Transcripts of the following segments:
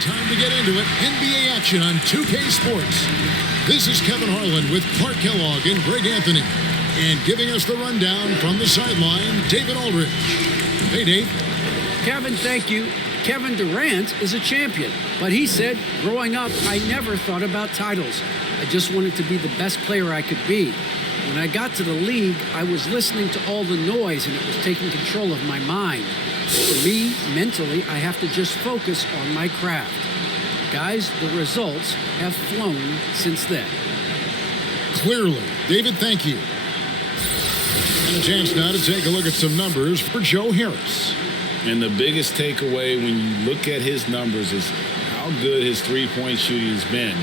Time to get into it. NBA action on 2K Sports. This is Kevin Harlan with Clark Kellogg and Greg Anthony. And giving us the rundown from the sideline, David Aldridge. Hey, Dave. Kevin, thank you. Kevin Durant is a champion, but he said, growing up, I never thought about titles. I just wanted to be the best player I could be. When I got to the league, I was listening to all the noise and it was taking control of my mind. For me, mentally, I have to just focus on my craft. Guys, the results have flown since then. Clearly. David, thank you. And a chance now to take a look at some numbers for Joe Harris. And the biggest takeaway when you look at his numbers is how good his three-point shooting has been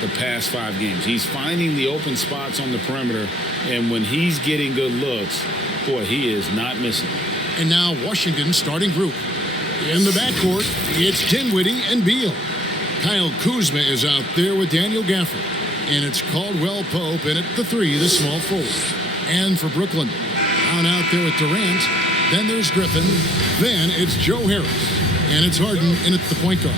the past 5 games. He's finding the open spots on the perimeter, and when he's getting good looks, boy, he is not missing. And now Washington's starting group. In the backcourt, it's Dinwiddie and Beal. Kyle Kuzma is out there with Daniel Gafford. And it's Caldwell Pope in at the 3, the small forward. And for Brooklyn, out there with Durant. Then there's Griffin. Then it's Joe Harris. And it's Harden in at the point guard.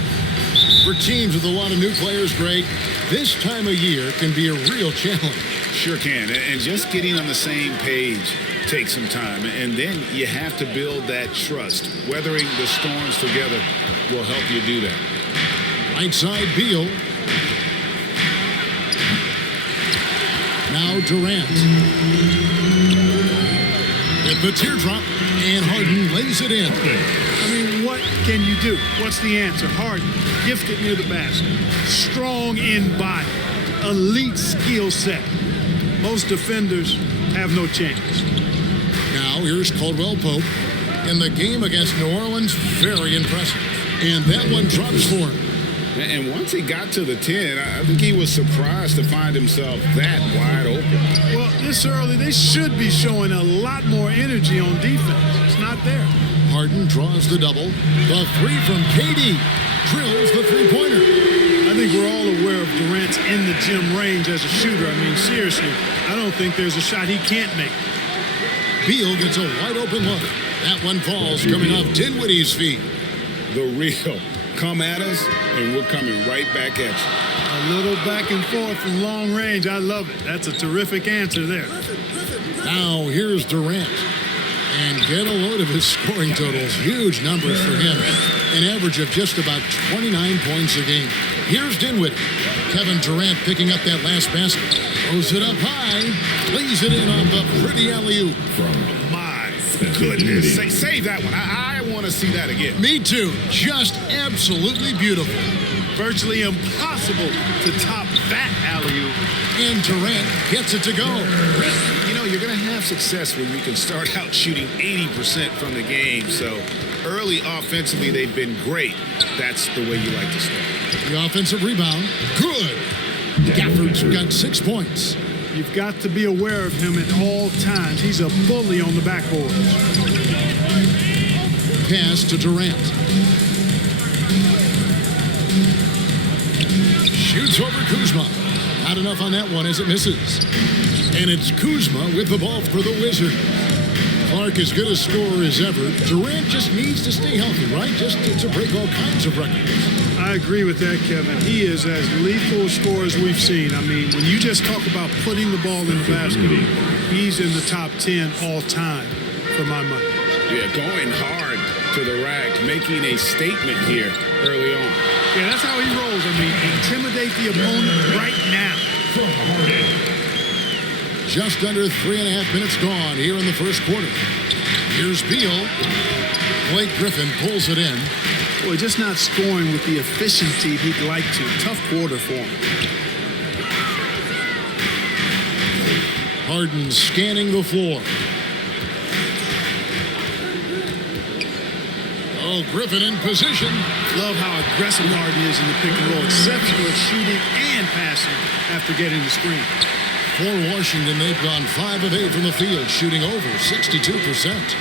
For teams with a lot of new players, Greg, this time of year can be a real challenge. Sure can. And just getting on the same page takes some time. And then you have to build that trust. Weathering the storms together will help you do that. Right side, Beal. Now Durant. At the teardrop, and Harden lays it in. I mean, what can you do? What's the answer? Harden, gifted near the basket, strong in body, elite skill set. Most defenders have no chance. Now here's Caldwell Pope. In the game against New Orleans, very impressive. And that one drops for him. And once he got to the 10, I think he was surprised to find himself that wide open. Well, this early, they should be showing a lot more energy on defense. It's not there. Harden draws the double. The 3 from KD drills the three-pointer. I think we're all aware of Durant's in the gym range as a shooter. I mean, seriously, I don't think there's a shot he can't make. Beal gets a wide open look. That one falls coming off Dinwiddie's feet. The real. Come at us, and we're coming right back at you. A little back and forth from long range. I love it. That's a terrific answer there. Now here's Durant. And get a load of his scoring totals. Huge numbers for him. An average of just about 29 points a game. Here's Dinwiddie. Kevin Durant picking up that last basket. Throws it up high. Lays it in on the pretty alley-oop. My goodness. Save that one. I want to see that again. Me too. Just absolutely beautiful. Virtually impossible to top that alley-oop. And Durant gets it to go. You know, you're going to have success when you can start out shooting 80% from the game. So early offensively, they've been great. That's the way you like to start. The offensive rebound. Good. Gafford's got 6 points. You've got to be aware of him at all times. He's a bully on the backboard. Pass to Durant. Shoots over Kuzma. Not enough on that one as it misses. And it's Kuzma with the ball for the Wizards. Clark as good a scorer as ever. Durant just needs to stay healthy, right? Just to break all kinds of records. I agree with that, Kevin. He is as lethal a scorer as we've seen. I mean, when you just talk about putting the ball in the basket, he's in the top 10 all time for my money. Yeah, going hard to the rack, making a statement here early on. Yeah, that's how he rolls. I mean, intimidate the opponent right now. Just under 3.5 minutes gone here in the first quarter. Here's Beal. Blake Griffin pulls it in. Boy, just not scoring with the efficiency he'd like to. Tough quarter for him. Harden scanning the floor. Oh, Griffin in position. Love how aggressive Harden is in the pick and roll. Exceptional at shooting and passing after getting the screen. For Washington, they've gone 5 of 8 from the field, shooting over 62%.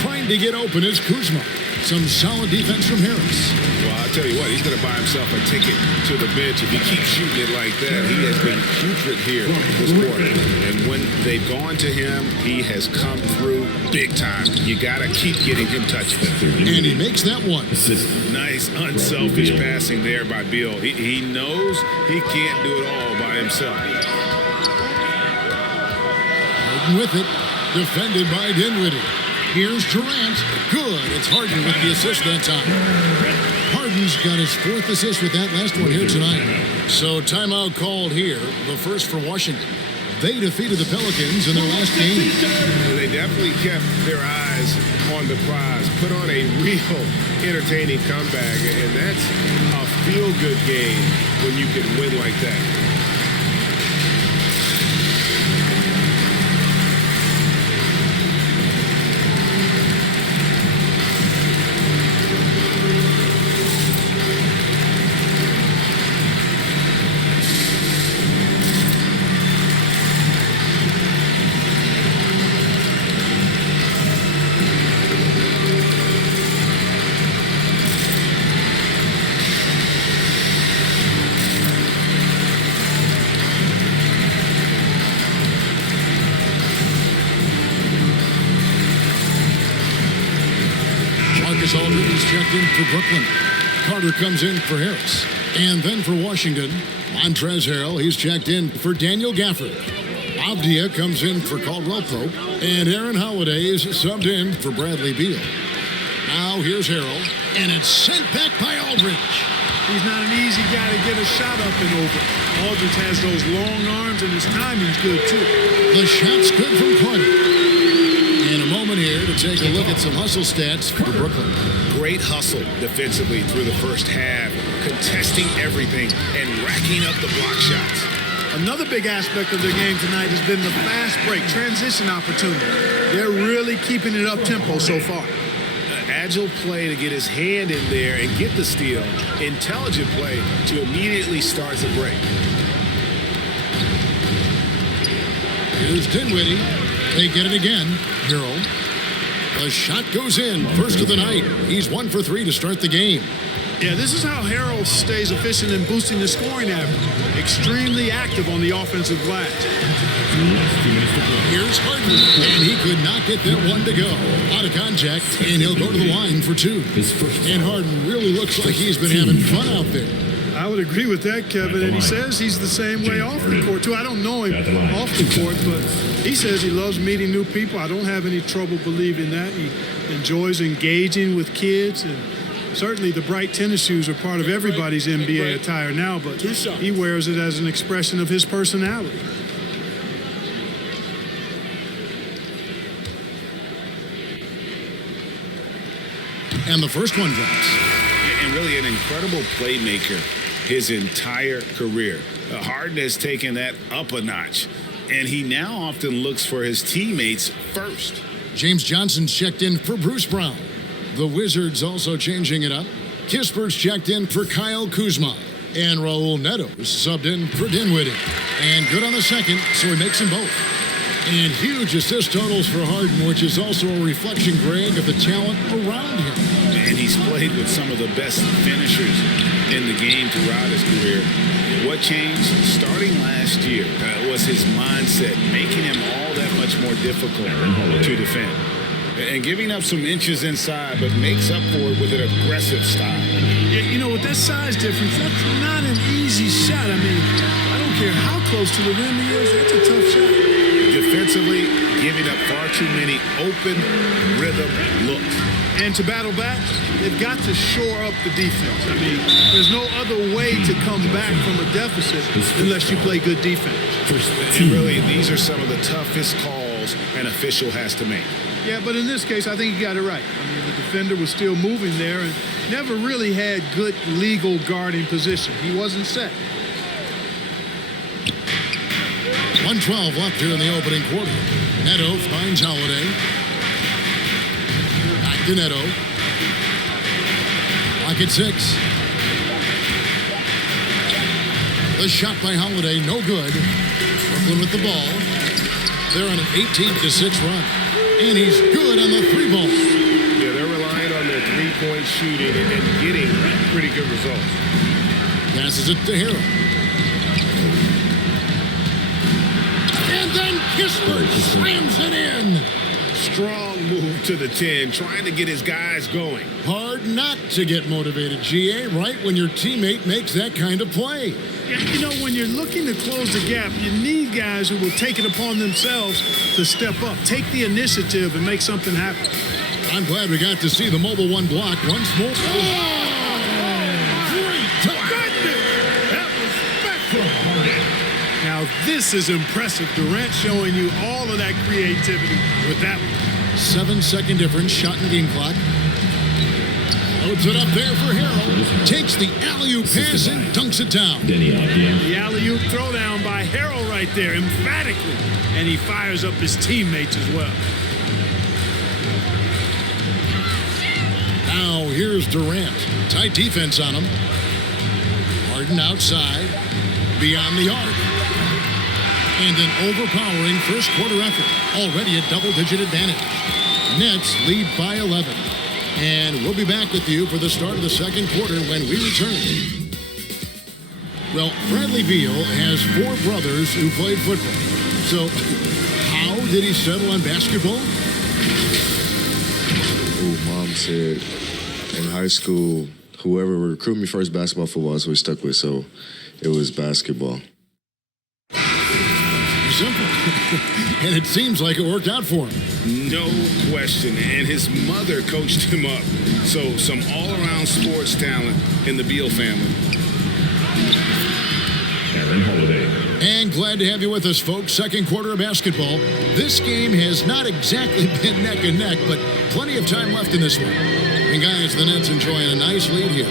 Trying to get open is Kuzma. Some solid defense from Harris. Well, I'll tell you what, he's going to buy himself a ticket to the bench if he keeps shooting it like that. He has been putrid here this quarter. And when they've gone to him, he has come through big time. You got to keep getting him touches. And he makes that one. Nice, unselfish passing there by Beal. He knows he can't do it all by himself. With it, defended by Dinwiddie. Here's Durant. Good. It's Harden with the assist that time. Harden's got his 4th assist with that last one here tonight. So timeout called here, the first for Washington. They defeated the Pelicans in their last game. They definitely kept their eyes on the prize, put on a real entertaining comeback, and that's a feel-good game when you can win like that. Aldridge checked in for Brooklyn. Carter comes in for Harris. And then for Washington, Montrezl Harrell, he's checked in for Daniel Gafford. Avdia comes in for Caldwell Pope. And Aaron Holiday is subbed in for Bradley Beal. Now here's Harrell. And it's sent back by Aldridge. He's not an easy guy to get a shot up and over. Aldridge has those long arms and his timing's good too. The shot's good from Carter. In a moment here to take a look at some hustle stats for Brooklyn. Great hustle defensively through the first half, contesting everything and racking up the block shots. Another big aspect of their game tonight has been the fast break, transition opportunity. They're really keeping it up tempo so far. Agile play to get his hand in there and get the steal. Intelligent play to immediately start the break. Here's Dinwiddie. They get it again. Hero. The shot goes in. First of the night. He's 1 for 3 to start the game. Yeah, this is how Harrell stays efficient in boosting the scoring average. Extremely active on the offensive glass. Here's Harden. And he could not get that one to go. Out of contact. And he'll go to the line for 2. And Harden really looks like he's been having fun out there. I would agree with that, Kevin. And he says he's the same way off the court, too. I don't know him off the court, but he says he loves meeting new people. I don't have any trouble believing that. He enjoys engaging with kids. And certainly the bright tennis shoes are part of everybody's NBA attire now, but he wears it as an expression of his personality. And the first one drops. And really an incredible playmaker his entire career. Harden has taken that up a notch, and he now often looks for his teammates first. James Johnson's checked in for Bruce Brown. The Wizards also changing it up. Kisper's checked in for Kyle Kuzma. And Raul Neto's subbed in for Dinwiddie. And good on the second, so he makes them both. And huge assist totals for Harden, which is also a reflection, Greg, of the talent around him. And he's played with some of the best finishers in the game throughout his career. What changed starting last year was his mindset, making him all that much more difficult to defend. And giving up some inches inside, but makes up for it with an aggressive style. Yeah, you know, with that size difference, that's not an easy shot. I mean, I don't care how close to the rim he is, that's a tough shot. Defensively, giving up far too many open rhythm looks. And to battle back, they've got to shore up the defense. I mean, there's no other way to come back from a deficit unless you play good defense. And really, these are some of the toughest calls an official has to make. Yeah, but in this case, I think he got it right. I mean, the defender was still moving there and never really had good legal guarding position. He wasn't set. 1:12 left here in the opening quarter. Neto finds Holiday. Back to Neto. Clock at 6. The shot by Holiday, no good. Brooklyn with the ball. They're on an 18-6 run. And he's good on the 3 ball. Yeah, they're relying on their 3 three-point shooting and getting pretty good results. Passes it to Harrell. And then Kuzma slams it in. Strong move to the 10, trying to get his guys going. Hard not to get motivated, GA, right when your teammate makes that kind of play. Yeah, you know, when you're looking to close the gap, you need guys who will take it upon themselves to step up, take the initiative, and make something happen. I'm glad we got to see the mobile one block once more. Oh, great Goodness, that was spectacular. Now, this is impressive. Durant showing you all of that creativity with that one. 7-second difference, shot and game clock. Loads it up there for Harrell. Takes the alley-oop pass and dunks it down. The alley-oop throwdown by Harrell right there, emphatically. And he fires up his teammates as well. Now here's Durant. Tight defense on him. Harden outside. Beyond the arc. And an overpowering first quarter effort. Already a double-digit advantage. Nets lead by 11. And we'll be back with you for the start of the second quarter when we return. Well, Bradley Beal has 4 brothers who played football. So, how did he settle on basketball? Oh, Mom said in high school, whoever recruited me first, basketball, football is what we stuck with. So, it was basketball. Simple. And it seems like it worked out for him. No question. And his mother coached him up. So some all-around sports talent in the Beal family. And glad to have you with us, folks. Second quarter of basketball. This game has not exactly been neck and neck, but plenty of time left in this one. And guys, the Nets enjoying a nice lead here.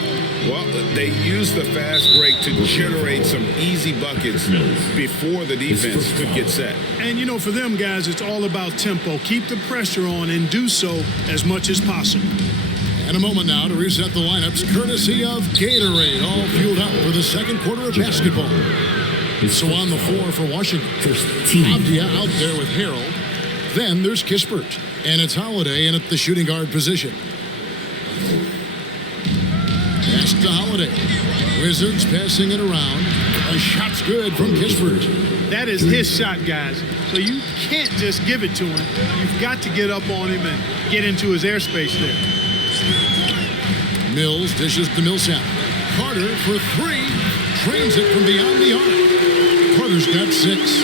Well, they used the fast break to generate some easy buckets before the defense could get set. And, you know, for them guys, it's all about tempo. Keep the pressure on and do so as much as possible. And a moment now to reset the lineups, courtesy of Gatorade, all fueled up for the second quarter of basketball. So on the floor for Washington, Avdia out there with Harrell. Then there's Kispert, and it's Holiday in at the shooting guard position. Pass to Holiday. Wizards passing it around. A shot's good from Kispert. That is his shot, guys. So you can't just give it to him. You've got to get up on him and get into his airspace there. Mills dishes to Millsap. Carter for 3. Trains it from beyond the arc. Carter's got 6.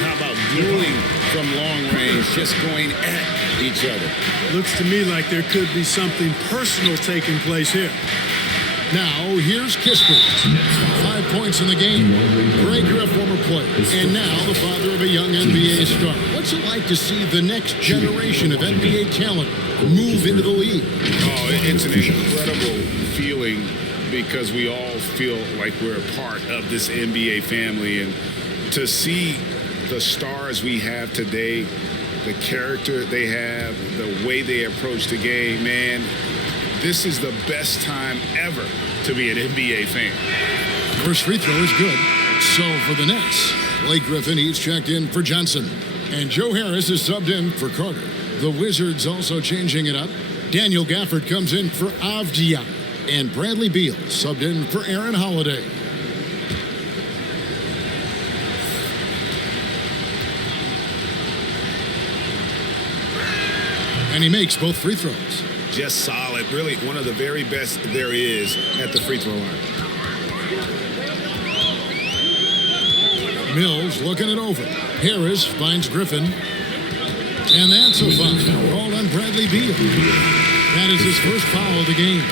How about dueling from long range, just going at each other? Looks to me like there could be something personal taking place here. Now, here's Kispert. 5 points in the game. Greg, you're a former player, and now the father of a young NBA star. What's it like to see the next generation of NBA talent move into the league? Oh, it's an incredible feeling because we all feel like we're a part of this NBA family. And to see the stars we have today, the character they have, the way they approach the game, man, this is the best time ever to be an NBA fan. First free throw is good. So for the Nets, Blake Griffin, he's checked in for Johnson. And Joe Harris is subbed in for Carter. The Wizards also changing it up. Daniel Gafford comes in for Avdia. And Bradley Beal subbed in for Aaron Holiday. And he makes both free throws. Just solid. Really one of the very best there is at the free throw line. Mills looking it over. Harris finds Griffin. And that's a foul called on Bradley Beal. That is his first foul of the game.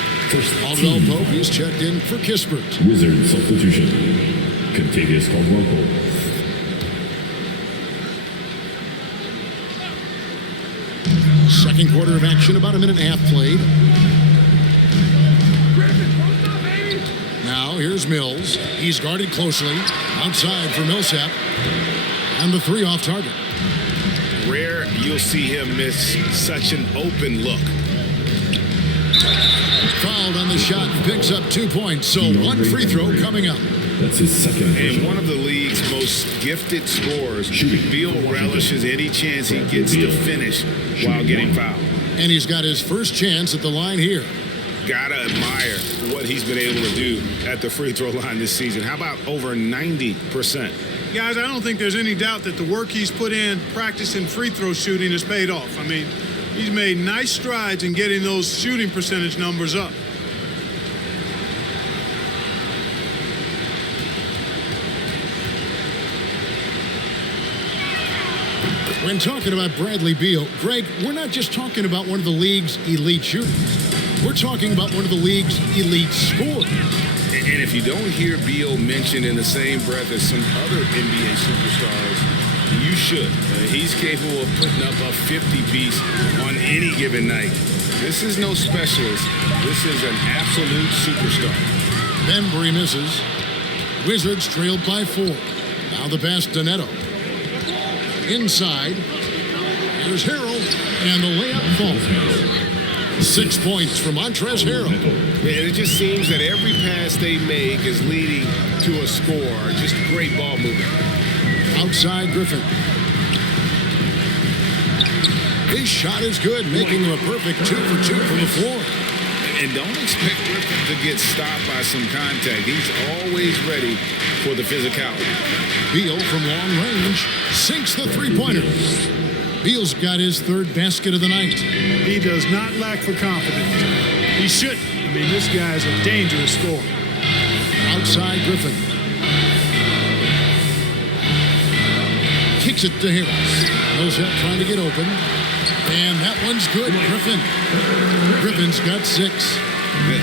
Caldwell Pope, he's checked in for Kispert. Wizards substitution. Contagious Caldwell Pope. Second quarter of action, about a minute and a half played. Now here's Mills. He's guarded closely. Outside for Millsap. And the 3 off target. Rare you'll see him miss such an open look. Fouled on the shot and picks up 2 points. So 1 free throw coming up. That's his second. And one of the league's most gifted scorers, Beal relishes any chance he gets to finish while getting fouled. And he's got his first chance at the line here. Gotta admire what he's been able to do at the free throw line this season. How about over 90%? Guys, I don't think there's any doubt that the work he's put in practicing free throw shooting has paid off. I mean, he's made nice strides in getting those shooting percentage numbers up. When talking about Bradley Beal, Greg, we're not just talking about one of the league's elite shooters. We're talking about one of the league's elite scorers. And if you don't hear Beal mentioned in the same breath as some other NBA superstars, you should. He's capable of putting up a 50-piece on any given night. This is no specialist. This is an absolute superstar. Bembry misses. Wizards trailed by 4. Now the pass to Neto. Inside. Here's Harrell. And the layup falls. 6 points from Montrezl Harrell. And it just seems that every pass they make is leading to a score. Just great ball movement. Outside Griffin. His shot is good, making him a perfect 2 for 2 from the floor. And don't expect Griffin to get stopped by some contact. He's always ready for the physicality. Beal from long range sinks the three-pointer. Beal's got his 3rd basket of the night. He does not lack for confidence. He shouldn't. I mean, this guy's a dangerous scorer. Outside Griffin. Kicks it to Harris. Millsap trying to get open. And that one's good, Griffin. Griffin's got 6.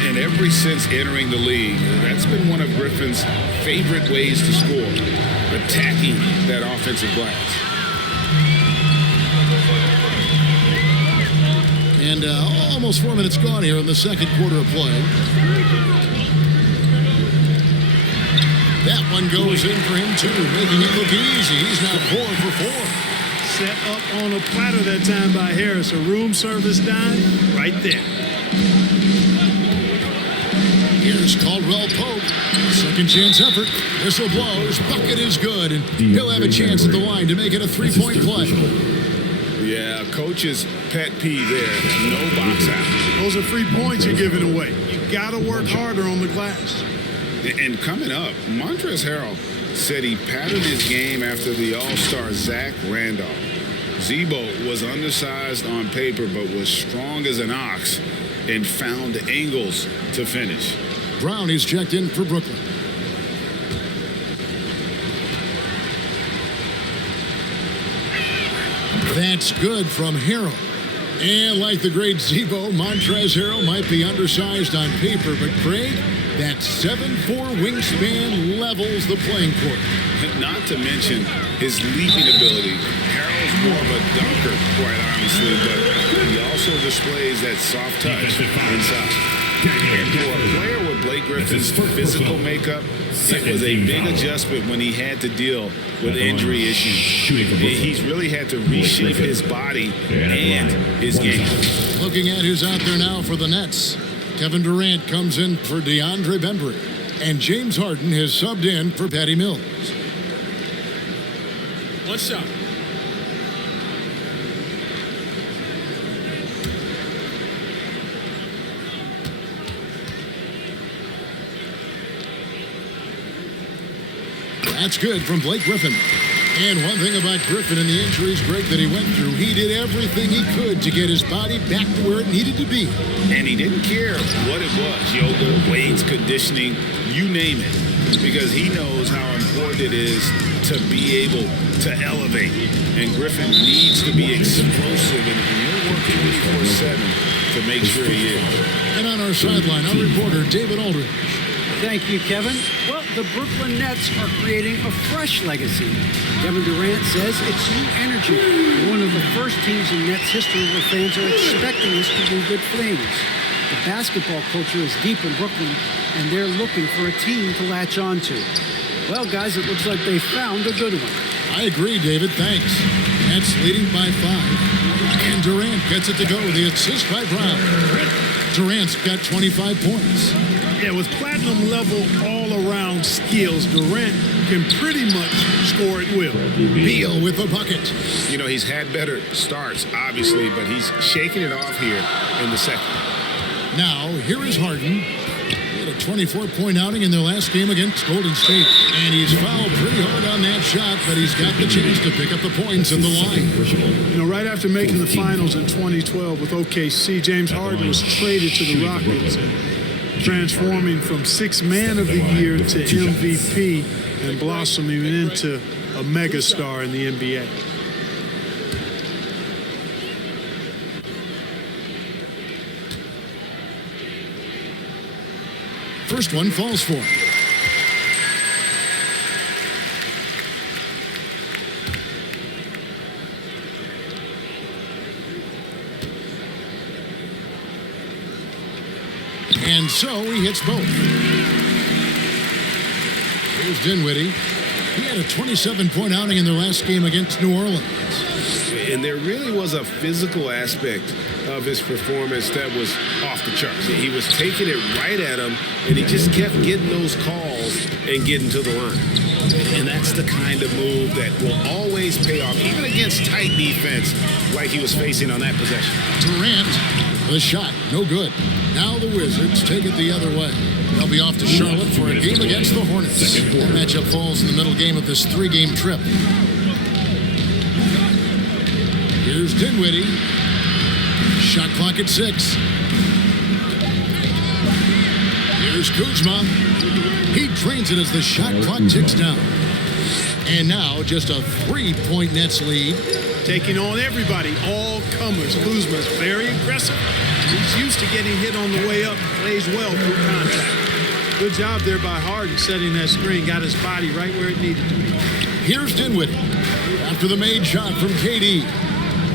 And ever since entering the league, that's been one of Griffin's favorite ways to score, attacking that offensive glass. And almost 4 minutes gone here in the second quarter of play. That one goes in for him, too, making it look easy. He's now 4 for 4. Set up on a platter that time by Harris. A room service dime right there. Here's Caldwell Pope. Second chance effort. Whistle blows. Bucket is good. And he'll have a chance at the line to make it a 3-point play. Yeah, coach's pet peeve there. No box out. Those are 3 points you're giving away. You got to work harder on the glass. And coming up, Montrezl Harrell said he patterned his game after the All-Star Zach Randolph. Zebo was undersized on paper but was strong as an ox and found angles to finish. Brown is checked in for Brooklyn. That's good from Harrell. And like the great Zebo, Montrezl Harrell might be undersized on paper, but Craig, that 7'4" wingspan levels the playing court. Not to mention his leaping ability. Harrell's more of a dunker, quite honestly, but he also displays that soft touch inside. And for a player with Blake Griffin's physical makeup, it was a big adjustment when he had to deal with injury issues. He's really had to reshape his body and his game. Looking at who's out there now for the Nets. Kevin Durant comes in for DeAndre Bembry. And James Harden has subbed in for Patty Mills. One shot. That's good from Blake Griffin. And one thing about Griffin and the injuries, Greg, that he went through, he did everything he could to get his body back to where it needed to be. And he didn't care what it was, yoga, weights, conditioning, you name it, because he knows how important it is to be able to elevate. And Griffin needs to be explosive, and he'll work 24/7 to make sure he is. And on our sideline, our reporter, David Aldridge. Thank you, Kevin. Well, the Brooklyn Nets are creating a fresh legacy. Kevin Durant says it's new energy. We're one of the first teams in Nets history where fans are expecting us to do good things. The basketball culture is deep in Brooklyn, and they're looking for a team to latch on to. Well, guys, it looks like they found a good one. I agree, David. Thanks. Nets leading by 5. And Durant gets it to go. The assist by Brown. Durant's got 25 points. Yeah, with platinum-level all-around skills, Durant can pretty much score at will. Beal with a bucket. You know, he's had better starts, obviously, but he's shaking it off here in the second. Now, here is Harden. He had a 24-point outing in their last game against Golden State. And he's fouled pretty hard on that shot, but he's got the chance to pick up the points in the line. You know, right after making the finals in 2012 with OKC, James Harden was traded to the Rockets, transforming from sixth man of the year to MVP and blossoming into a megastar in the NBA. First one falls for him. And so he hits both. Here's Dinwiddie. He had a 27-point outing in their last game against New Orleans. And there really was a physical aspect of his performance that was off the charts. He was taking it right at him, and he just kept getting those calls and getting to the line. And that's the kind of move that will always pay off, even against tight defense like he was facing on that possession. Durant, the shot, no good. Now the Wizards take it the other way. They'll be off to Charlotte for a game against the Hornets. The matchup falls in the middle game of this three-game trip. Here's Dinwiddie. Shot clock at 6. Here's Kuzma. He drains it as the shot clock ticks down. And now just a 3-point Nets lead. Taking on everybody, all comers. Kuzma's very aggressive. He's used to getting hit on the way up, plays well through contact. Good job there by Harden setting that screen, got his body right where it needed to be. Here's Dinwiddie after the made shot from KD.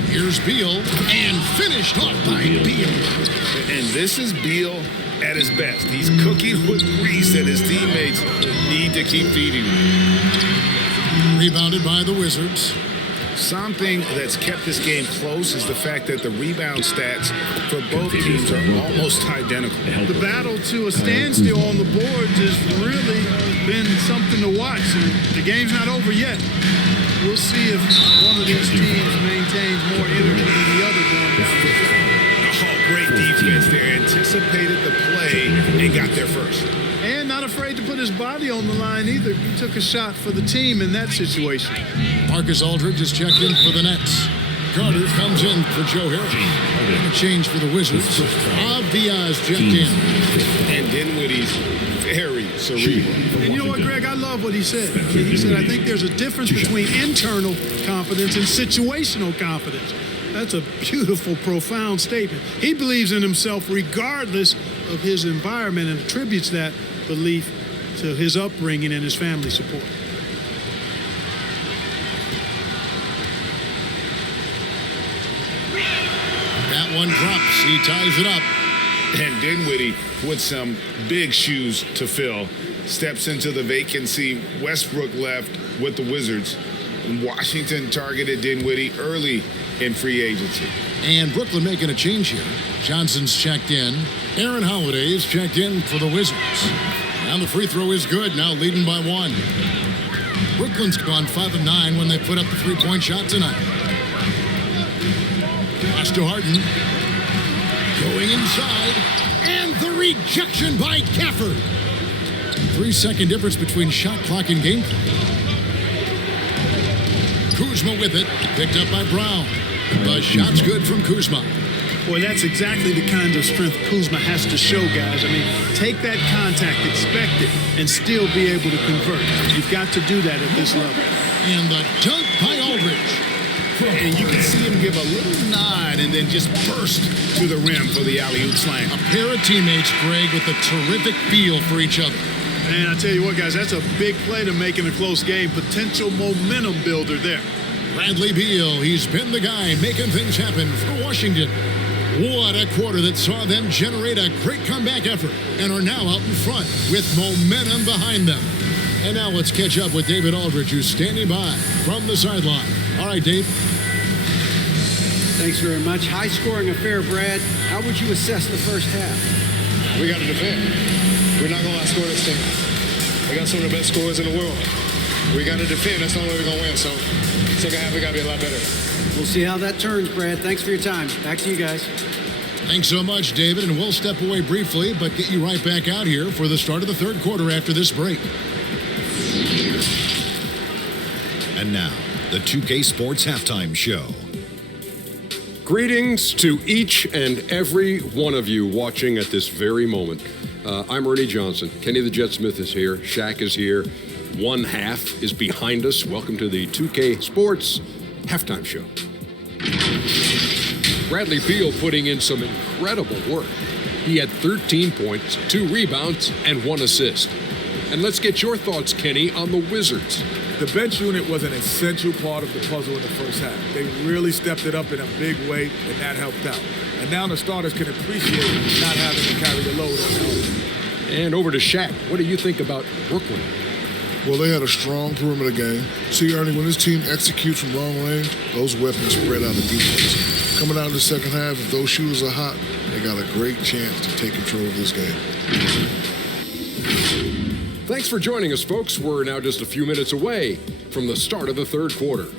Here's Beal, and finished off by Beal. And this is Beal at his best. He's cooking with grease, and his teammates need to keep feeding him. Rebounded by the Wizards. Something that's kept this game close is the fact that the rebound stats for both teams are almost identical. The battle to a standstill on the boards has really been something to watch. And the game's not over yet. We'll see if one of these teams maintains more energy than the other going down the stretch. Oh, great defense there. Anticipated the play and got there first. And not afraid to put his body on the line either. He took a shot for the team in that situation. Marcus Aldridge is checked in for the Nets. Carter comes in for Joe Harris. And a change for the Wizards. Diaz checked in. And Dinwiddie's very cerebral. And you know what, Greg? I love what he said. He said, I think there's a difference between internal confidence and situational confidence. That's a beautiful, profound statement. He believes in himself regardless of his environment and attributes that belief to his upbringing and his family support. That one drops. He ties it up. And Dinwiddie, with some big shoes to fill, steps into the vacancy Westbrook left with the Wizards. Washington targeted Dinwiddie early in free agency. And Brooklyn making a change here. Johnson's checked in. Aaron Holiday's checked in for the Wizards. And the free throw is good, now leading by 1. Brooklyn's gone 5 of 9 when they put up the three-point shot tonight. Pass to Harden. Going inside. And the rejection by Gafford. 3-second difference between shot clock and game clock. Kuzma with it. Picked up by Brown. The shot's good from Kuzma. Boy, that's exactly the kind of strength Kuzma has to show, guys. I mean, take that contact, expect it, and still be able to convert. You've got to do that at this level. And the dunk by Aldridge. And you can see him give a little nod and then just burst to the rim for the alley-oop slam. A pair of teammates, Greg, with a terrific feel for each other. And I tell you what, guys, that's a big play to make in a close game. Potential momentum builder there. Bradley Beal, he's been the guy making things happen for Washington. What a quarter that saw them generate a great comeback effort and are now out in front with momentum behind them. And now let's catch up with David Aldridge, who's standing by from the sideline. All right, Dave. Thanks very much. High-scoring affair, Brad. How would you assess the first half? We got to defend. We're not going to outscore this team. We got some of the best scorers in the world. We got to defend. That's the only way we're going to win. So second half, we got to be a lot better. We'll see how that turns, Brad. Thanks for your time. Back to you guys. Thanks so much, David, and we'll step away briefly, but get you right back out here for the start of the third quarter after this break. And now, the 2K Sports Halftime Show. Greetings to each and every one of you watching at this very moment. I'm Ernie Johnson. Kenny the Jet Smith is here. Shaq is here. One half is behind us. Welcome to the 2K Sports Halftime Show. Bradley Beal putting in some incredible work. He had 13 points, 2 rebounds, and 1 assist. And let's get your thoughts, Kenny, on the Wizards. The bench unit was an essential part of the puzzle in the first half. They really stepped it up in a big way, and that helped out. And now the starters can appreciate not having to carry the load on their own. And over to Shaq. What do you think about Brooklyn? Well, they had a strong perimeter game. See, Ernie, when this team executes from long range, those weapons spread out the defense. Coming out of the second half, if those shooters are hot, they got a great chance to take control of this game. Thanks for joining us, folks. We're now just a few minutes away from the start of the third quarter.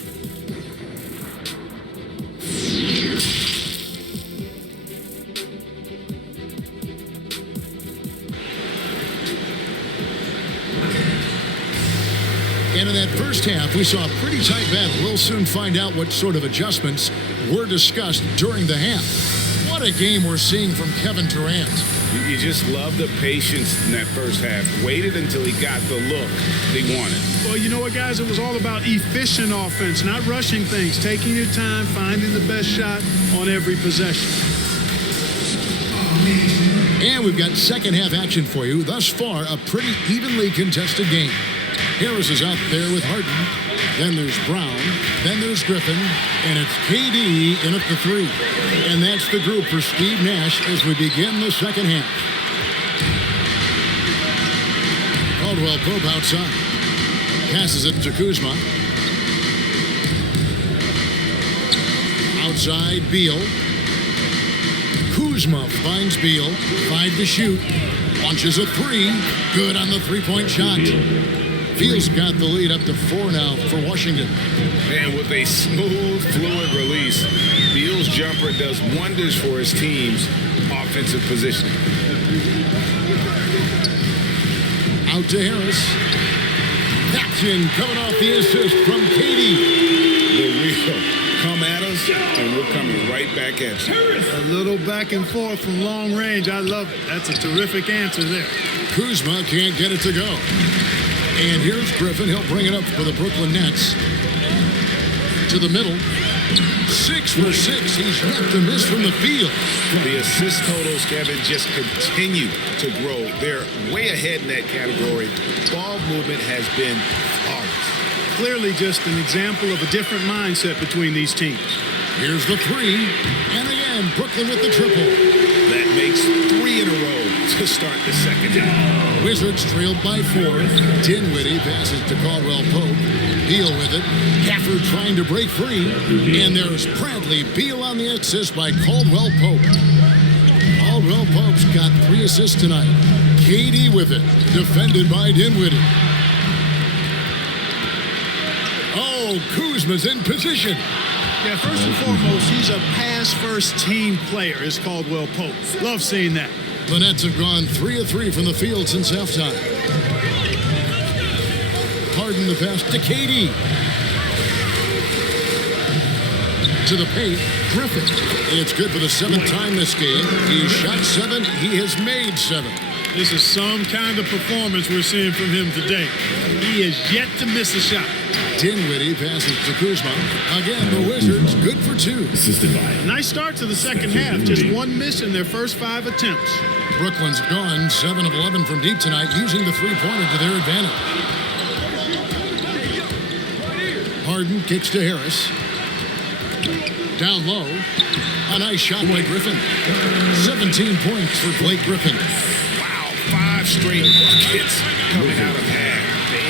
And in that first half, we saw a pretty tight battle. We'll soon find out what sort of adjustments were discussed during the half. What a game we're seeing from Kevin Durant. You just love the patience in that first half. Waited until he got the look they wanted. Well, you know what, guys? It was all about efficient offense, not rushing things, taking your time, finding the best shot on every possession. And we've got second half action for you. Thus far, a pretty evenly contested game. Harris is out there with Harden. Then there's Brown. Then there's Griffin. And it's KD in at the 3. And that's the group for Steve Nash as we begin the second half. Caldwell Pope outside. Passes it to Kuzma. Outside, Beal. Kuzma finds Beal. 5 to shoot. Launches a 3. Good on the three-point shot. Beal's got the lead up to 4 now for Washington. Man, with a smooth, fluid release, Beal's jumper does wonders for his team's offensive positioning. Out to Harris. Action coming off the assist from KD. The wheel come at us, and we're coming right back at you. A little back and forth from long range. I love it. That's a terrific answer there. Kuzma can't get it to go. And here's Griffin. He'll bring it up for the Brooklyn Nets. To the middle. 6 for 6. He's yet to miss from the field. The assist totals, Kevin, just continue to grow. They're way ahead in that category. Ball movement has been flawless. Clearly just an example of a different mindset between these teams. Here's the 3. And again, Brooklyn with the triple. That makes 3 in a row to start the second half. Wizards trailed by 4. Dinwiddie passes to Caldwell Pope. Beal with it. Gafford trying to break free. And there's Bradley Beal on the assist by Caldwell Pope. Caldwell Pope's got 3 assists tonight. KD with it. Defended by Dinwiddie. Oh, Kuzma's in position. Yeah, first and foremost, he's a pass-first team player, is Caldwell Pope. Love seeing that. The Nets have gone 3 of 3 from the field since halftime. Harden the pass to KD. To the paint, Griffin. It's good for the 7th time this game. He's shot 7. He has made 7. This is some kind of performance we're seeing from him today. He is yet to miss a shot. Dinwiddie passes to Kuzma. Again, the Wizards good for 2. Assisted by. Nice start to the second half. Just 1 miss in their first 5 attempts. Brooklyn's gone 7 of 11 from deep tonight, using the three-pointer to their advantage. Harden kicks to Harris. Down low. A nice shot by Griffin. 17 points for Blake Griffin. Wow, 5 straight buckets coming out of half. They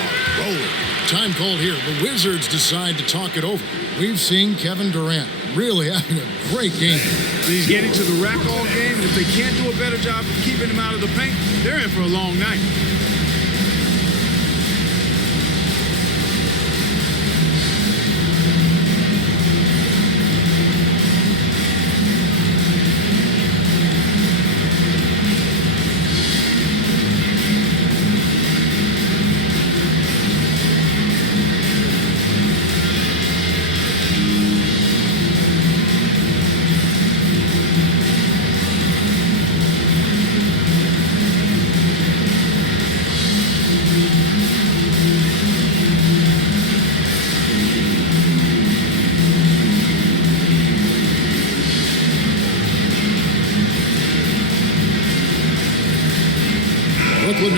are rolling. Time called here. The Wizards decide to talk it over. We've seen Kevin Durant really having a great game. He's getting to the rack all game, and if they can't do a better job of keeping him out of the paint, they're in for a long night.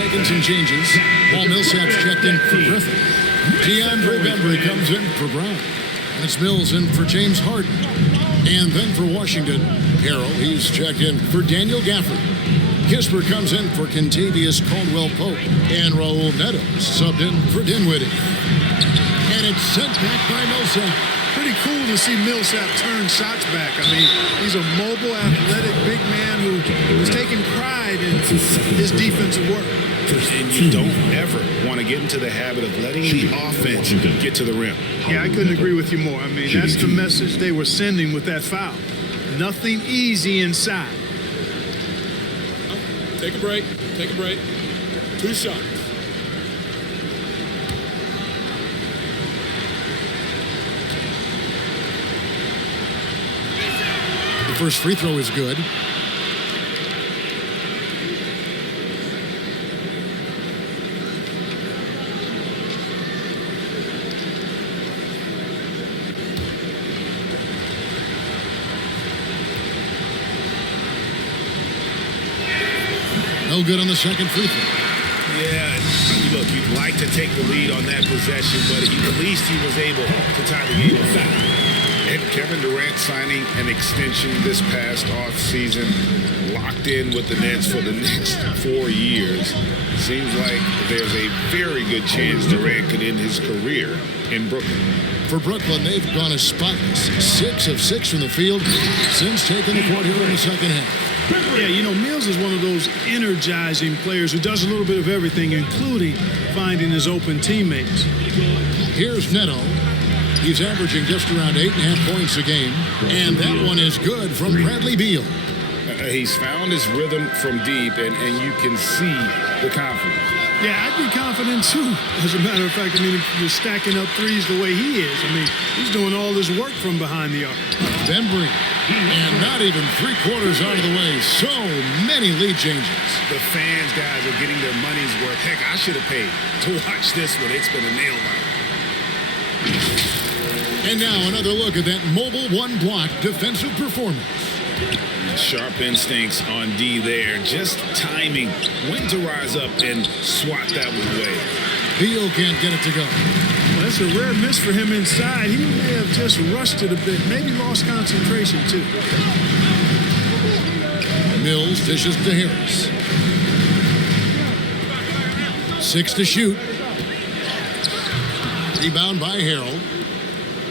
making some changes. Paul Millsap's checked in for Griffin. DeAndre Bembry comes in for Brown. And it's Mills in for James Harden. And then for Washington, Harrell, he's checked in for Daniel Gafford. Kisper comes in for Kentavious Caldwell Pope. And Raul Neto subbed in for Dinwiddie. And it's sent back by Millsap. Pretty cool to see Millsap turn shots back. I mean, he's a mobile, athletic, big man who is taking pride in his defensive work. And you don't ever want to get into the habit of letting the offense get to the rim. Yeah, I couldn't agree with you more. I mean, that's the message they were sending with that foul. Nothing easy inside. Take a break. Take a break. 2 shots. The first free throw is good. No good on the second free throw. Yeah, look, you'd like to take the lead on that possession, but at least he was able to tie the game up. And Kevin Durant signing an extension this past offseason, locked in with the Nets for the next 4 years. Seems like there's a very good chance Durant could end his career in Brooklyn. For Brooklyn, they've gone as spotless. 6 of 6 from the field since taking the court here in the second half. Yeah, you know, Mills is one of those energizing players who does a little bit of everything, including finding his open teammates. Here's Neto. He's averaging just around 8.5 points a game. And that one is good from Bradley Beal. He's found his rhythm from deep, and you can see the confidence. Yeah, I'd be confident, too. As a matter of fact, I mean, if you're stacking up threes the way he is, I mean, he's doing all this work from behind the arc. Bembry. And not even 3/4 out of the way. So many lead changes. The fans, guys, are getting their money's worth. Heck, I should have paid to watch this one. It's been a nail biter. And now another look at that mobile one-block defensive performance. Sharp instincts on D there. Just timing when to rise up and swat that one away. Beal can't get it to go. Well, that's a rare miss for him inside. He may have just rushed it a bit. Maybe lost concentration, too. Mills dishes to Harris. 6 to shoot. Rebound by Harrell.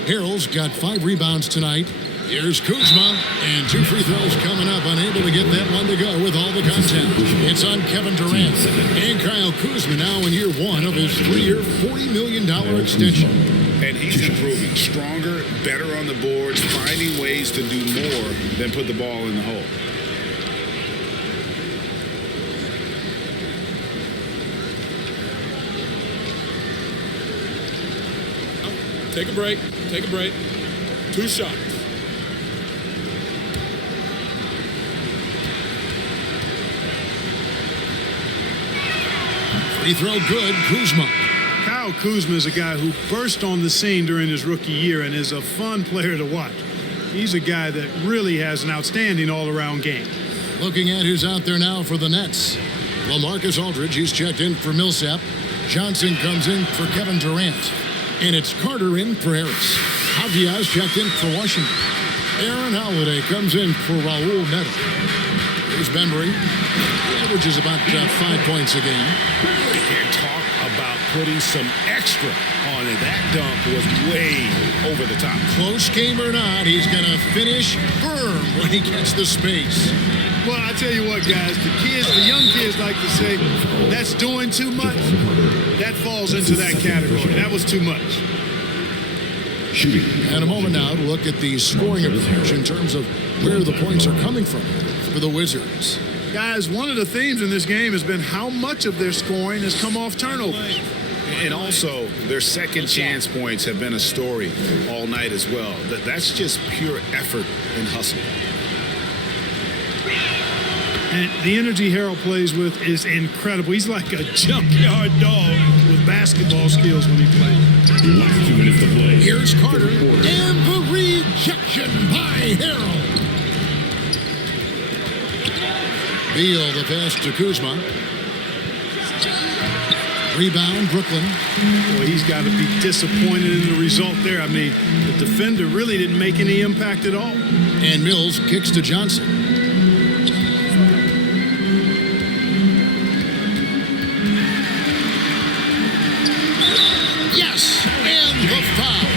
Harrell's got 5 rebounds tonight. Here's Kuzma, and 2 free throws coming up, unable to get that one to go with all the contact. It's on Kevin Durant. And Kyle Kuzma now in year 1 of his 3-year, $40 million extension. And he's improving, stronger, better on the boards, finding ways to do more than put the ball in the hole. Take a break. Take a break. 2 shots. Free throw good, Kuzma. Kyle Kuzma is a guy who burst on the scene during his rookie year and is a fun player to watch. He's a guy that really has an outstanding all-around game. Looking at who's out there now for the Nets. LaMarcus Aldridge, he's checked in for Millsap. Johnson comes in for Kevin Durant. And it's Carter in for Harris. Diaz checked in for Washington. Aaron Holiday comes in for Raul Neto. Here's Bembry. He averages about 5 points a game. And talk about putting some extra on it. That dunk was way over the top. Close game or not, he's going to finish firm when he gets the space. Well, I tell you what, guys, the young kids like to say, that's doing too much. That falls into that category. That was too much. And a moment now to look at the scoring approach in terms of where the points are coming from for the Wizards. Guys, one of the themes in this game has been how much of their scoring has come off turnovers. And also, their second chance points have been a story all night as well. That's just pure effort and hustle. And the energy Harrell plays with is incredible. He's like a junkyard dog with basketball skills when he plays. Last 2 minutes to play. Here's Carter. And the rejection by Harrell. Beal the pass to Kuzma. Rebound, Brooklyn. Boy, he's got to be disappointed in the result there. I mean, the defender really didn't make any impact at all. And Mills kicks to Johnson. Yes, and the foul.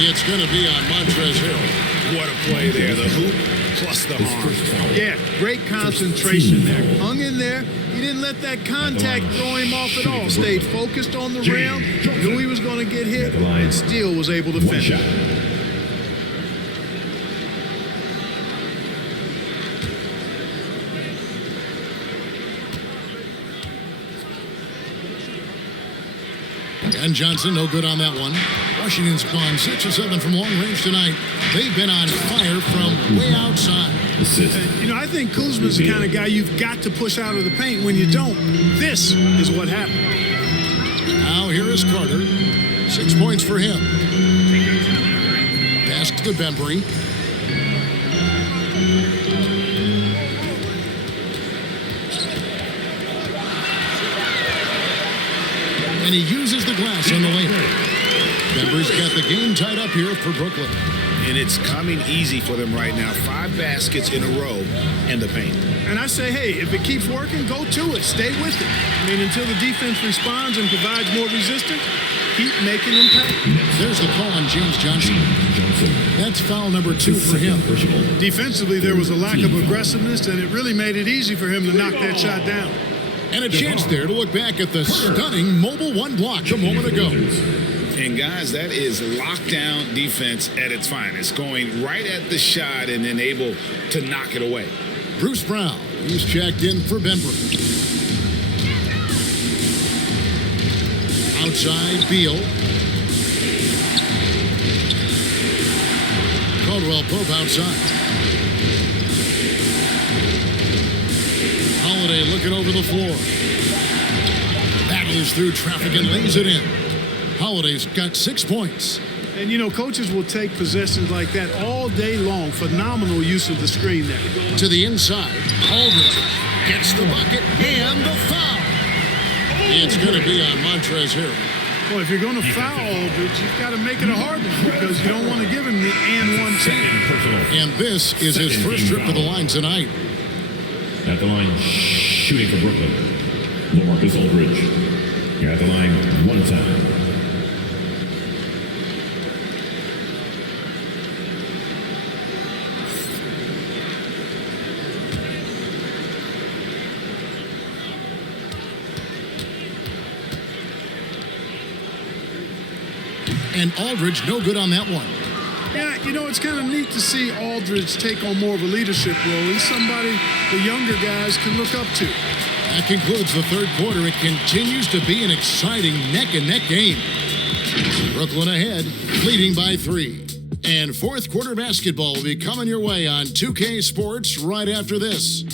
It's going to be on Montrezl Harrell. What a play there. The hoop plus the arm. Yeah, great concentration there. Hung in there. He didn't let that contact throw him off at all. Stayed focused on the rim. Knew he was going to get hit, and still was able to finish. And Johnson, no good on that one. Washington's gone 6 of 7 from long range tonight. They've been on fire from way outside. You know, I think Kuzma's the kind of guy you've got to push out of the paint. When you don't, this is what happened. Now here is Carter. 6 points for him. Pass to Bembry. And he uses the glass on the layup. Bembry's got the game tied up here for Brooklyn. And it's coming easy for them right now. 5 baskets in a row in the paint. And I say, hey, if it keeps working, go to it. Stay with it. I mean, until the defense responds and provides more resistance, keep making them pay. There's the call on James Johnson. That's foul number 2 for him. Defensively, there was a lack of aggressiveness, and it really made it easy for him to knock that shot down. And a chance there to look back at the stunning mobile 1 block a moment ago. And guys, that is lockdown defense at its finest. Going right at the shot and then able to knock it away. Bruce Brown, he's checked in for Bembry. Outside, Beal. Caldwell Pope outside. Holiday looking over the floor. Battles through traffic and lays it in. Holiday's got 6 points. And, you know, coaches will take possessions like that all day long. Phenomenal use of the screen there. To the inside, Aldridge gets the bucket and the foul. It's going to be on Montrezl Harrell. Well, if you're going to foul Aldridge, you've got to make it a hard one because you don't want to give him the and one chance. And this is his first trip to the line tonight. At the line, shooting for Brooklyn, LaMarcus Aldridge. You're at the line 1 time. And Aldridge, no good on that one. Yeah, you know, it's kind of neat to see Aldridge take on more of a leadership role. He's somebody the younger guys can look up to. That concludes the third quarter. It continues to be an exciting neck-and-neck game. Brooklyn ahead, leading by 3. And fourth quarter basketball will be coming your way on 2K Sports right after this.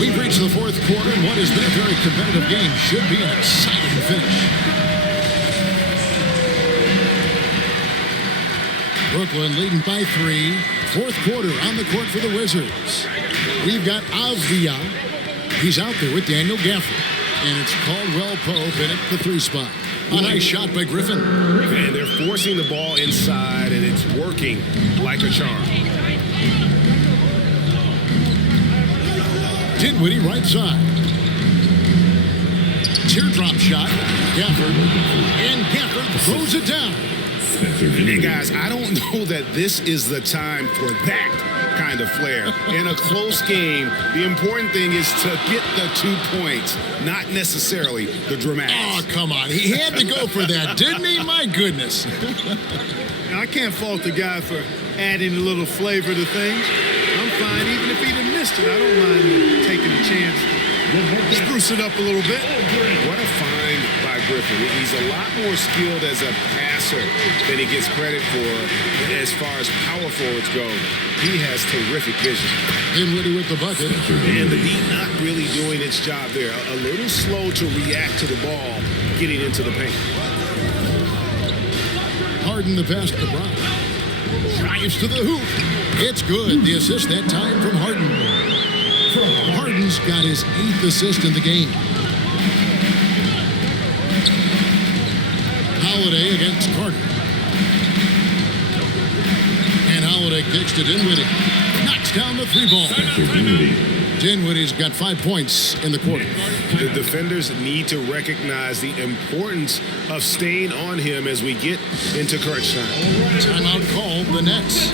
We've reached the fourth quarter, and what has been a very competitive game should be an exciting finish. Brooklyn leading by 3. Fourth quarter on the court for the Wizards. We've got Avdia. He's out there with Daniel Gafford. And it's Caldwell Pope in at the 3 spot. A nice shot by Griffin. And they're forcing the ball inside, and it's working like a charm. Dinwiddie right side. Teardrop shot. Gafford. And Gafford throws it down. And guys, I don't know that this is the time for that kind of flair. In a close game, the important thing is to get the 2 points, not necessarily the dramatics. Oh, come on. He had to go for that, didn't he? My goodness. Now, I can't fault the guy for adding a little flavor to things. I'm fine. Even if he'd have missed it, I don't mind taking a chance. Spruce it up a little bit. What a find by Griffin. He's a lot more skilled as a passer than he gets credit for as far as power forwards go. He has terrific vision. Dinwiddie with the bucket. And the D not really doing its job there. A little slow to react to the ball getting into the paint. Harden the pass to Brown. Drives to the hoop. It's good. The assist that time from Harden. Harden's got his 8th assist in the game. Holiday against Carter. And Holiday kicks to Dinwiddie. Knocks down the 3-ball. Dinwiddie's got 5 points in the quarter. The defenders need to recognize the importance of staying on him as we get into crunch time. Timeout called the Nets.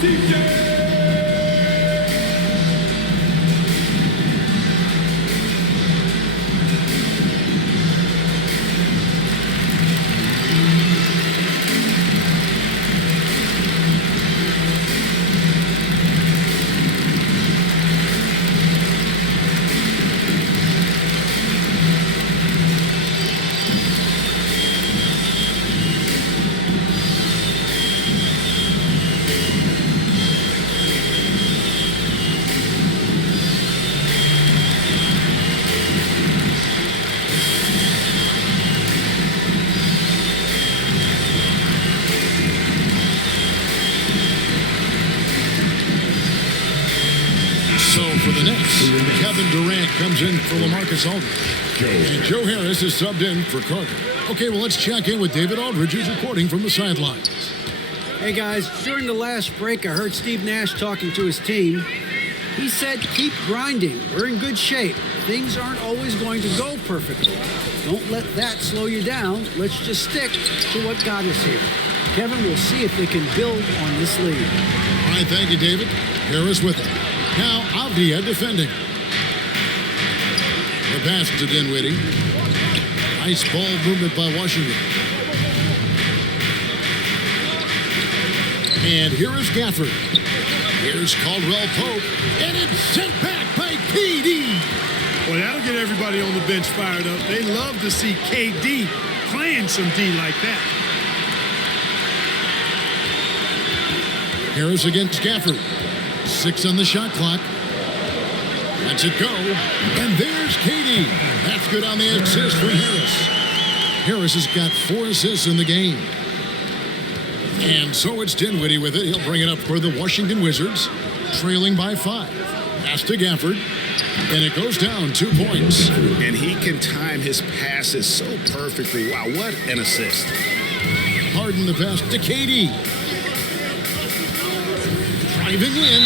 For the Nets, Kevin Durant comes in for LaMarcus Aldridge. And Joe Harris is subbed in for Carter. Okay, well, let's check in with David Aldridge, who's reporting from the sidelines. Hey, guys, during the last break, I heard Steve Nash talking to his team. He said, keep grinding. We're in good shape. Things aren't always going to go perfectly. Don't let that slow you down. Let's just stick to what got us here. Kevin, we'll see if they can build on this lead. All right, thank you, David. Harris with it. Now, Avdia defending. The pass to Dinwiddie. Nice ball movement by Washington. And here is Gafford. Here's Caldwell Pope. And it's sent back by KD. Well, that'll get everybody on the bench fired up. They love to see KD playing some D like that. Harris against Gafford. 6 on the shot clock. Lets it go. And there's KD. That's good on the assist from Harris. Harris has got 4 assists in the game. And so it's Dinwiddie with it. He'll bring it up for the Washington Wizards, trailing by 5. Pass to Gafford. And it goes down 2 points. And he can time his passes so perfectly. Wow, what an assist. Harden the pass to KD. Driving in,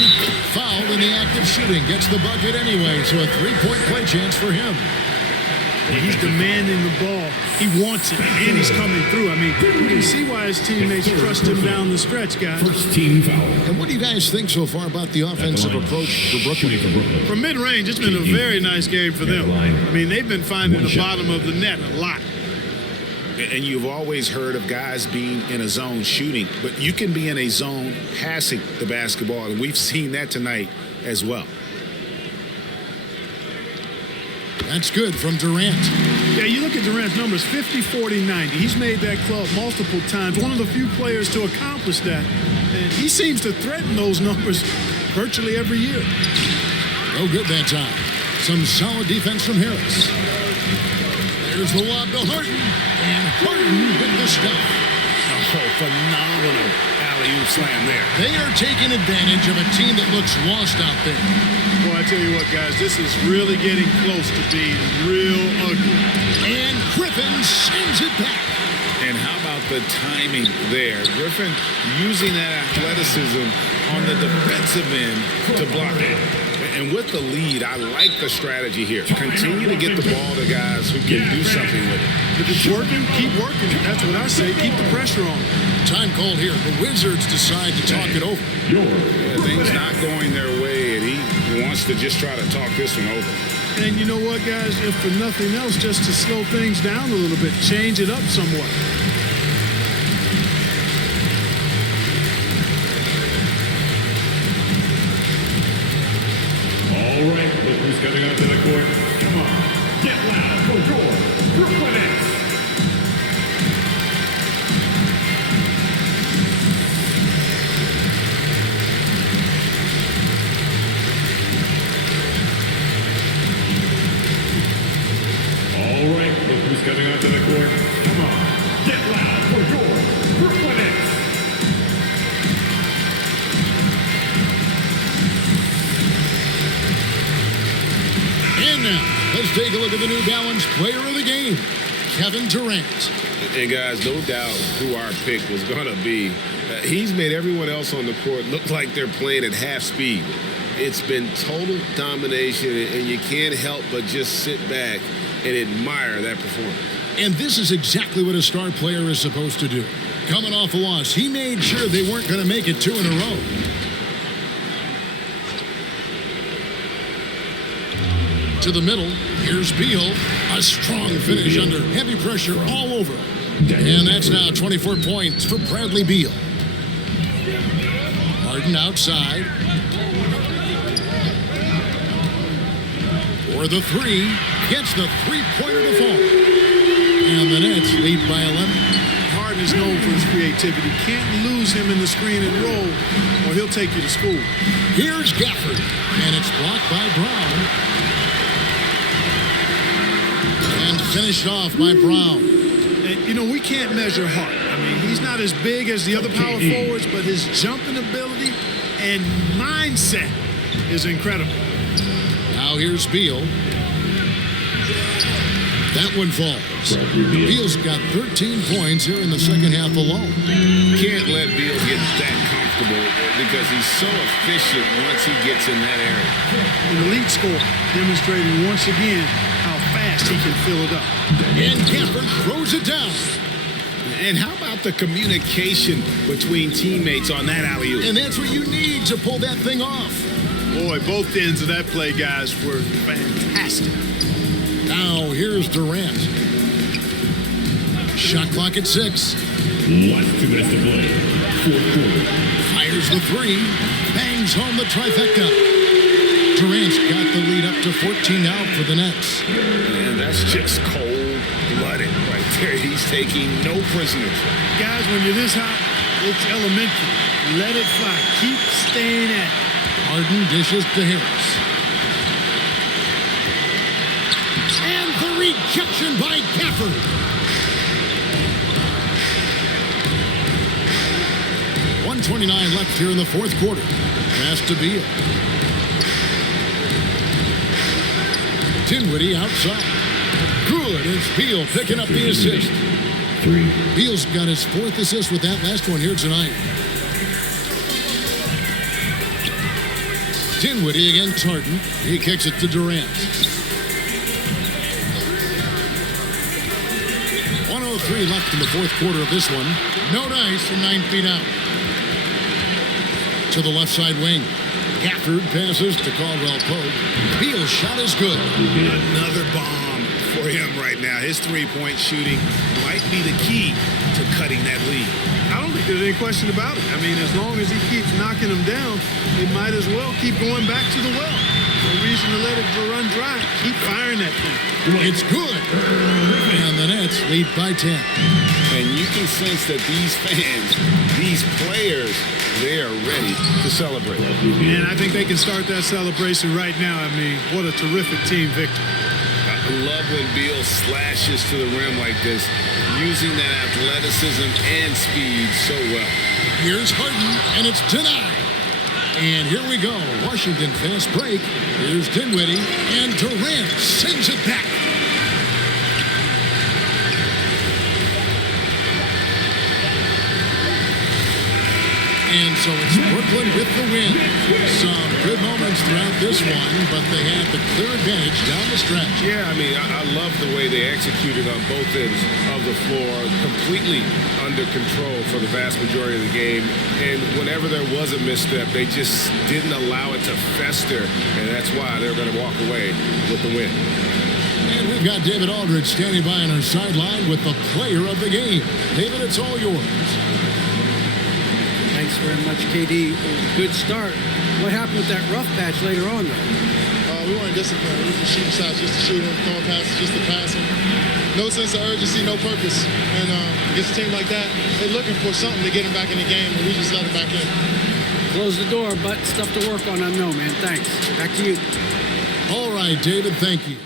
fouled in the act of shooting. Gets the bucket anyway, so a 3-point play chance for him. Yeah, he's demanding the ball. He wants it, and he's coming through. I mean, you can see why his teammates trust him down the stretch, guys. First team foul. And what do you guys think so far about the offensive approach for Brooklyn? From mid-range, it's been a very nice game for them. I mean, they've been finding the bottom of the net a lot. And you've always heard of guys being in a zone shooting, but you can be in a zone passing the basketball, and we've seen that tonight as well. That's good from Durant. Yeah, you look at Durant's numbers, 50, 40, 90. He's made that club multiple times. One of the few players to accomplish that. And he seems to threaten those numbers virtually every year. No good that time. Some solid defense from Harris. There's the lob to Harden. And Harden with the stuff. Oh, phenomenal alley-oop slam there. They are taking advantage of a team that looks lost out there. Well, I tell you what, guys, this is really getting close to being real ugly. And Griffin sends it back. And how about the timing there? Griffin using that athleticism on the defensive end to block it. And with the lead, I like the strategy here. Continue to get the ball to guys who can do something with it. If it's working, keep working it. That's what I say. Keep the pressure on. Time called here. The Wizards decide to talk it over. Yeah, things not going their way, and he wants to just try to talk this one over. And you know what, guys? If for nothing else, just to slow things down a little bit, change it up somewhat. All right, look who's coming out to the court. Come on, get loud for your Brooklyn Nets. All right, look who's coming out to the court. Come on, get loud for your Brooklyn Nets. And now, let's take a look at the New Balance Player of the Game, Kevin Durant. And guys, no doubt who our pick was going to be. He's made everyone else on the court look like they're playing at half speed. It's been total domination, and you can't help but just sit back and admire that performance. And this is exactly what a star player is supposed to do. Coming off a loss, he made sure they weren't going to make it 2 in a row. To the middle, here's Beal. A strong finish under heavy pressure all over. And that's now 24 points for Bradley Beal. Harden outside. For the 3, gets the 3-pointer to fall. And the Nets lead by 11. Harden is known for his creativity. Can't lose him in the screen and roll, or he'll take you to school. Here's Gafford, and it's blocked by Brown. And finished off by Brown. And, you know, we can't measure Hart. I mean, he's not as big as the other power forwards, but his jumping ability and mindset is incredible. Now here's Beal. That one falls. Beal's got 13 points here in the second half alone. Can't let Beal get that comfortable because he's so efficient once he gets in that area. An elite scorer, demonstrating once again how fast he can fill it up. And Gafford throws it down. And how about the communication between teammates on that alley-oop? And that's what you need to pull that thing off. Boy, both ends of that play, guys, were fantastic. Now here's Durant. Shot clock at 6. Last 2 minutes to play. Fourth quarter. Fires the 3. Bangs home the trifecta. Durant's got the lead up to 14 out for the Nets. And that's just cold-blooded right there. He's taking no prisoners. Guys, when you're this hot, it's elementary. Let it fly. Keep staying at it. Harden dishes to Harris. And the rejection by Gafford. .129 left here in the fourth quarter. Pass to Beal. Dinwiddie outside. Good. It's Beal picking up the assist. 3. Beal's got his 4th assist with that last one here tonight. Dinwiddie against Harden. He kicks it to Durant. 1:03 left in the fourth quarter of this one. No dice and 9 feet out. To the left side wing. Gafford passes to Caldwell Pope. Beal's shot is good. Another bomb for him right now. His three-point shooting might be the key to cutting that lead. I don't think there's any question about it. I mean, as long as he keeps knocking them down, they might as well keep going back to the well. No reason to let it run dry. Keep firing that thing. It's good. And the Nets lead by 10. And you can sense that these fans, these players, they are ready to celebrate. And I think they can start that celebration right now. I mean, what a terrific team victory. I love when Beal slashes to the rim like this, using that athleticism and speed so well. Here's Harden, and it's denied. And here we go. Washington fast break. Here's Dinwiddie, and Durant sends it back. And so it's Brooklyn with the win. Some good moments throughout this one, but they had the clear advantage down the stretch. Yeah, I mean, I love the way they executed on both ends of the floor, completely under control for the vast majority of the game. And whenever there was a misstep, they just didn't allow it to fester, and that's why they're going to walk away with the win. And we've got David Aldridge standing by on our sideline with the player of the game. David, it's all yours. Thanks very much, KD. It was a good start. What happened with that rough patch later on, though? We weren't disciplined. We were just shooting shots, just to shoot them, throwing passes, just to pass them. No sense of urgency, no purpose. And against a team like that, they're looking for something to get them back in the game, and we just let them back in. Close the door, but stuff to work on. I know, man. Thanks. Back to you. All right, David, thank you.